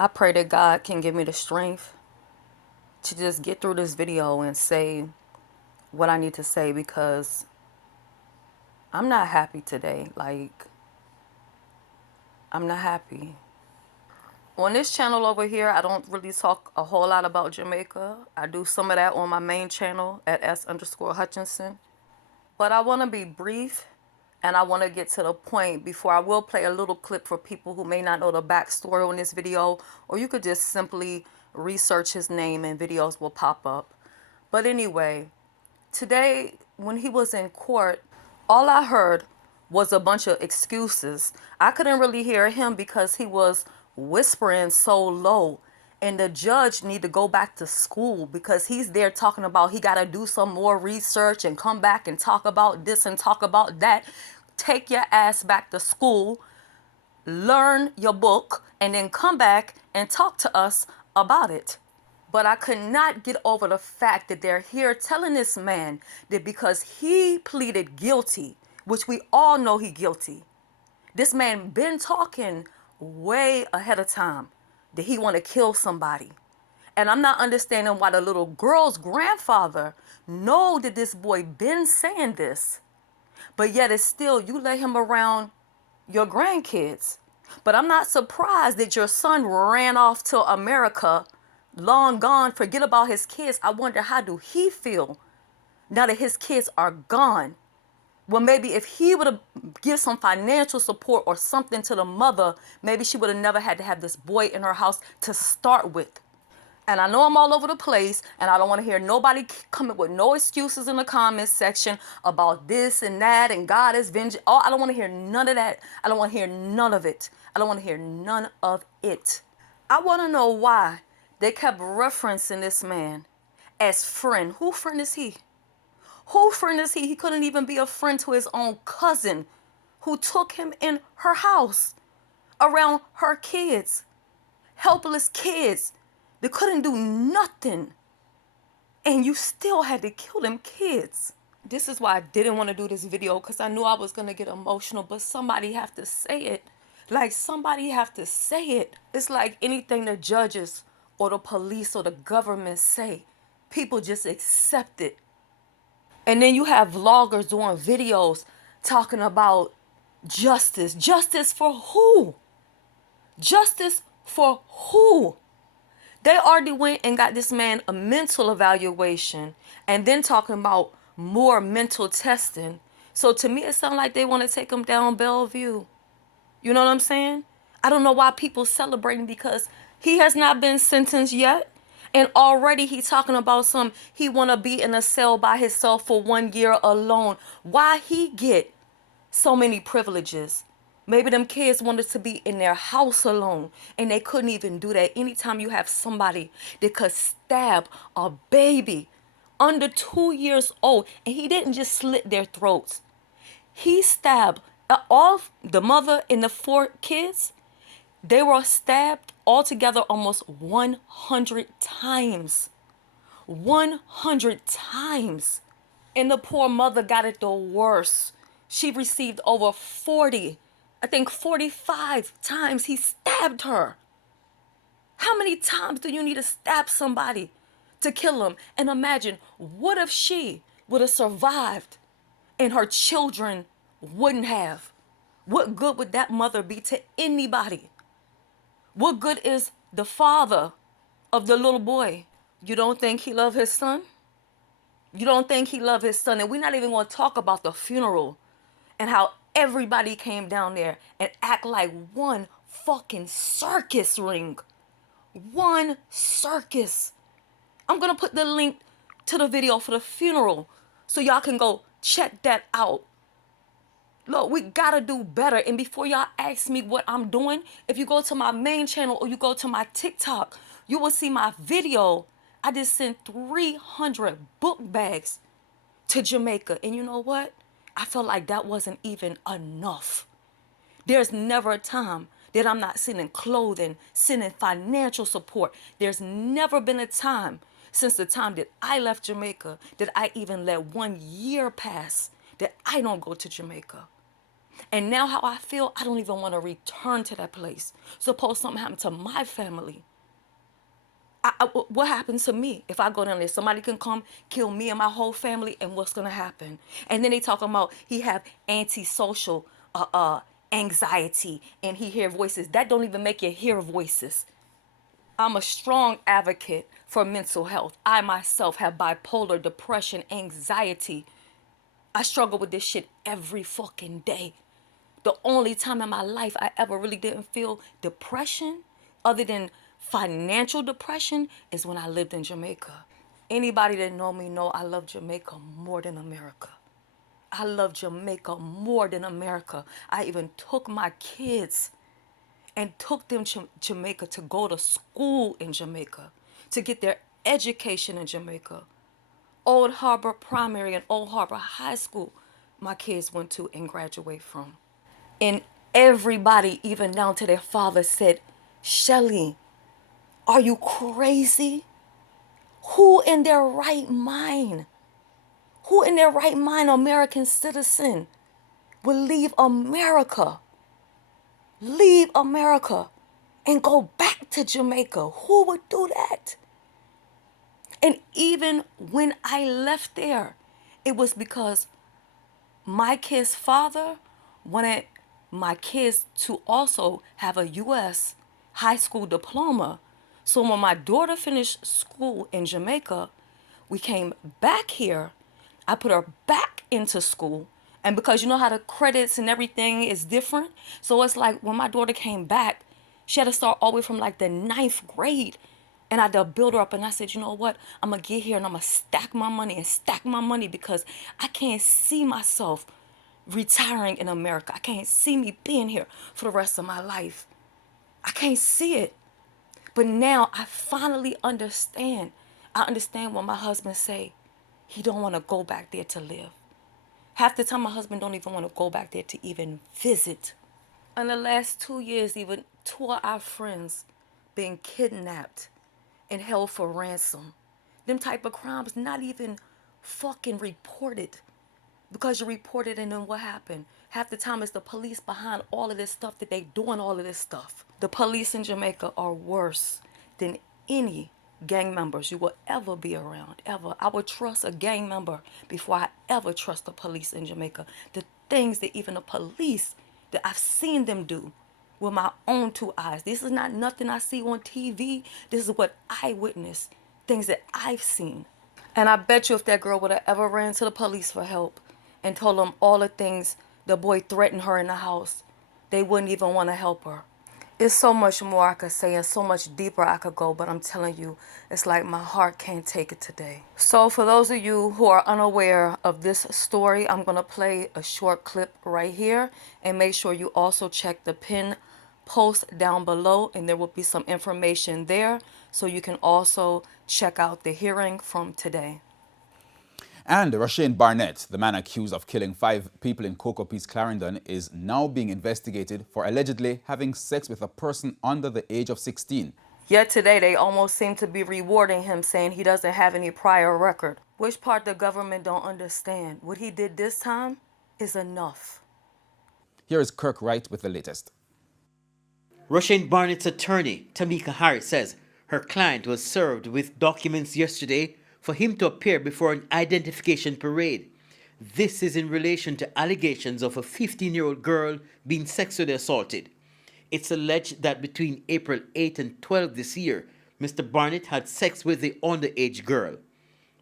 I pray that God can give me the strength to just get through this video and say what I need to say, because I'm not happy today. Like, I'm not happy. On this channel over here, I don't really talk a whole lot about Jamaica. I do some of that on my main channel at S_Hutchinson. But I want to be brief and I want to get to the point before I will play a little clip for people who may not know the backstory on this video, or you could just simply research his name and videos will pop up. But anyway, today when he was in court, all I heard was a bunch of excuses. I couldn't really hear him because he was whispering so low. And the judge need to go back to school because he's there talking about he got to do some more research and come back and talk about this and talk about that. Take your ass back to school, learn your book, and then come back and talk to us about it. But I could not get over the fact that they're here telling this man that because he pleaded guilty, which we all know he guilty, this man been talking way ahead of time that he want to kill somebody. And I'm not understanding why the little girl's grandfather know that this boy been saying this, but yet it's still you let him around your grandkids. But I'm not surprised that your son ran off to America, long gone, forget about his kids. I wonder, how do he feel now that his kids are gone? Well, maybe if he would have give some financial support or something to the mother, maybe she would have never had to have this boy in her house to start with. And I know I'm all over the place, and I don't want to hear nobody coming with no excuses in the comments section about this and that and God is vengeance. Oh, I don't want to hear none of that. I don't want to hear none of it. I don't want to hear none of it. I want to know why they kept referencing this man as friend. Who friend is he? Who friend is he? He couldn't even be a friend to his own cousin who took him in her house around her kids, helpless kids that couldn't do nothing. And you still had to kill them kids. This is why I didn't want to do this video, because I knew I was going to get emotional, but somebody have to say it. Like, somebody have to say it. It's like anything the judges or the police or the government say, people just accept it. And then you have vloggers doing videos talking about justice. Justice for who? Justice for who? They already went and got this man a mental evaluation and then talking about more mental testing. So to me, it sounds like they want to take him down Bellevue. You know what I'm saying? I don't know why people celebrating, because he has not been sentenced yet. And already he talking about he want to be in a cell by himself for 1 year alone. Why he get so many privileges? Maybe them kids wanted to be in their house alone and they couldn't even do that. Anytime you have somebody that could stab a baby under 2 years old, and he didn't just slit their throats. He stabbed all the mother and the 4 kids. They were stabbed altogether almost 100 times. 100 times. And the poor mother got it the worst. She received over 40, I think 45 times he stabbed her. How many times do you need to stab somebody to kill them? And imagine, what if she would have survived and her children wouldn't have? What good would that mother be to anybody? What good is the father of the little boy? You don't think he loved his son? You don't think he loved his son? And we're not even going to talk about the funeral and how everybody came down there and act like one fucking circus ring. One circus. I'm going to put the link to the video for the funeral so y'all can go check that out. Look, we gotta do better. And before y'all ask me what I'm doing, if you go to my main channel or you go to my TikTok, you will see my video. I just sent 300 book bags to Jamaica. And you know what? I felt like that wasn't even enough. There's never a time that I'm not sending clothing, sending financial support. There's never been a time since the time that I left Jamaica that I even let 1 year pass that I don't go to Jamaica. And now how I feel, I don't even want to return to that place. Suppose something happened to my family. What happens to me if I go down there? Somebody can come kill me and my whole family, and what's gonna happen? And then they talking about he have antisocial anxiety and he hear voices. That don't even make you hear voices. I'm a strong advocate for mental health. I myself have bipolar, depression, anxiety. I struggle with this shit every fucking day. The only time in my life I ever really didn't feel depression, other than financial depression, is when I lived in Jamaica. Anybody that know me know I love Jamaica more than America. I love Jamaica more than America. I even took my kids and took them to Jamaica to go to school in Jamaica, to get their education in Jamaica. Old Harbor Primary and Old Harbor High School, my kids went to and graduate from. And everybody, even down to their father, said, Shelly, are you crazy? Who in their right mind, American citizen, will leave America, and go back to Jamaica? Who would do that? And even when I left there, it was because my kid's father wanted my kids to also have a U.S. high school diploma. So when my daughter finished school in Jamaica, we came back here. I put her back into school. And because you know how the credits and everything is different, so it's like when my daughter came back, she had to start all the way from like the 9th grade. And I had to build her up, and I said, you know what? I'm going to get here and I'm going to stack my money because I can't see myself retiring in America. I can't see me being here for the rest of my life. I can't see it. But now I finally understand. I understand what my husband say. He don't want to go back there to live. Half the time my husband don't even want to go back there to even visit. In the last 2 years, even 2 of our friends been kidnapped and held for ransom. Them type of crimes not even fucking reported. Because you reported and then what happened? Half the time it's the police behind all of this stuff that they doing all of this stuff. The police in Jamaica are worse than any gang members you will ever be around, ever. I would trust a gang member before I ever trust the police in Jamaica. The things that even the police, that I've seen them do with my own 2 eyes. This is not nothing I see on TV. This is what I witnessed, things that I've seen. And I bet you if that girl would have ever ran to the police for help and told them all the things the boy threatened her in the house, they wouldn't even want to help her. It's so much more I could say and so much deeper I could go, but I'm telling you, it's like my heart can't take it today. So for those of you who are unaware of this story, I'm going to play a short clip right here, and make sure you also check the pin post down below, and there will be some information there so you can also check out the hearing from today. And Rushane Barnett, the man accused of killing 5 people in Cocoa Peace, Clarendon, is now being investigated for allegedly having sex with a person under the age of 16. Yet today they almost seem to be rewarding him, saying he doesn't have any prior record. Which part the government don't understand? What he did this time is enough. Here is Kirk Wright with the latest. Rushane Barnett's attorney, Tamika Harris, says her client was served with documents yesterday for him to appear before an identification parade. This is in relation to allegations of a 15-year-old girl being sexually assaulted. It's alleged that between April 8 and 12 this year, Mr. Barnett had sex with the underage girl.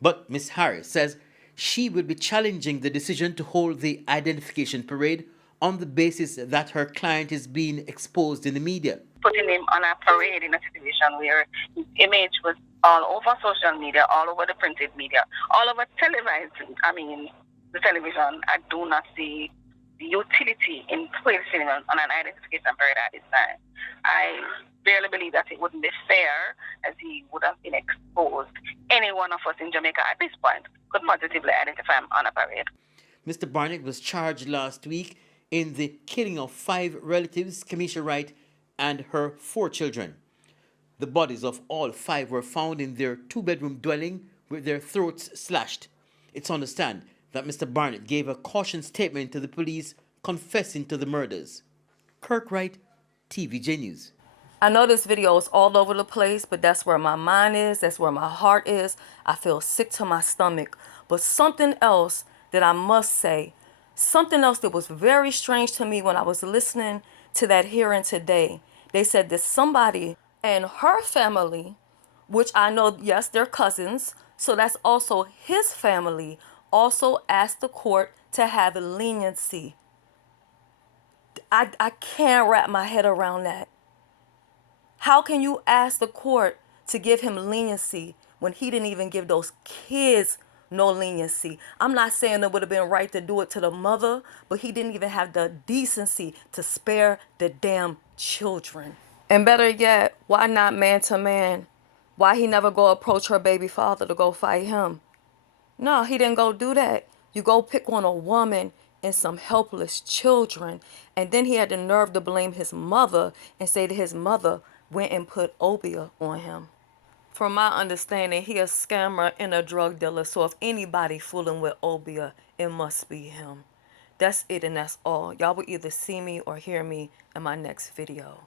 But Ms. Harris says she will be challenging the decision to hold the identification parade on the basis that her client is being exposed in the media. Putting him on a parade in a situation where his image was all over social media, all over the printed media, all over the television. I do not see the utility in placing him on an identification parade at this time. I barely believe that it wouldn't be fair, as he would have been exposed. Any one of us in Jamaica at this point could positively identify him on a parade. Mr. Barnett was charged last week in the killing of 5 relatives, Kamisha Wright and her 4 children. The bodies of all 5 were found in their 2-bedroom dwelling with their throats slashed. It's understood that Mr. Barnett gave a caution statement to the police confessing to the murders. Kirk Wright, TVJ News. I know this video is all over the place, but that's where my mind is. That's where my heart is. I feel sick to my stomach. But something else that I must say, something else that was very strange to me when I was listening to that hearing today. They said that somebody and her family, which I know, yes, they're cousins, so that's also his family, also asked the court to have leniency. I can't wrap my head around that. How can you ask the court to give him leniency when he didn't even give those kids no leniency? I'm not saying it would have been right to do it to the mother, but he didn't even have the decency to spare the damn children. And better yet, why not man to man? Why he never go approach her baby father to go fight him? No, he didn't go do that. You go pick on a woman and some helpless children. And then he had the nerve to blame his mother and say that his mother went and put obeah on him. From my understanding, he a scammer and a drug dealer. So if anybody fooling with obeah, it must be him. That's it and that's all. Y'all will either see me or hear me in my next video.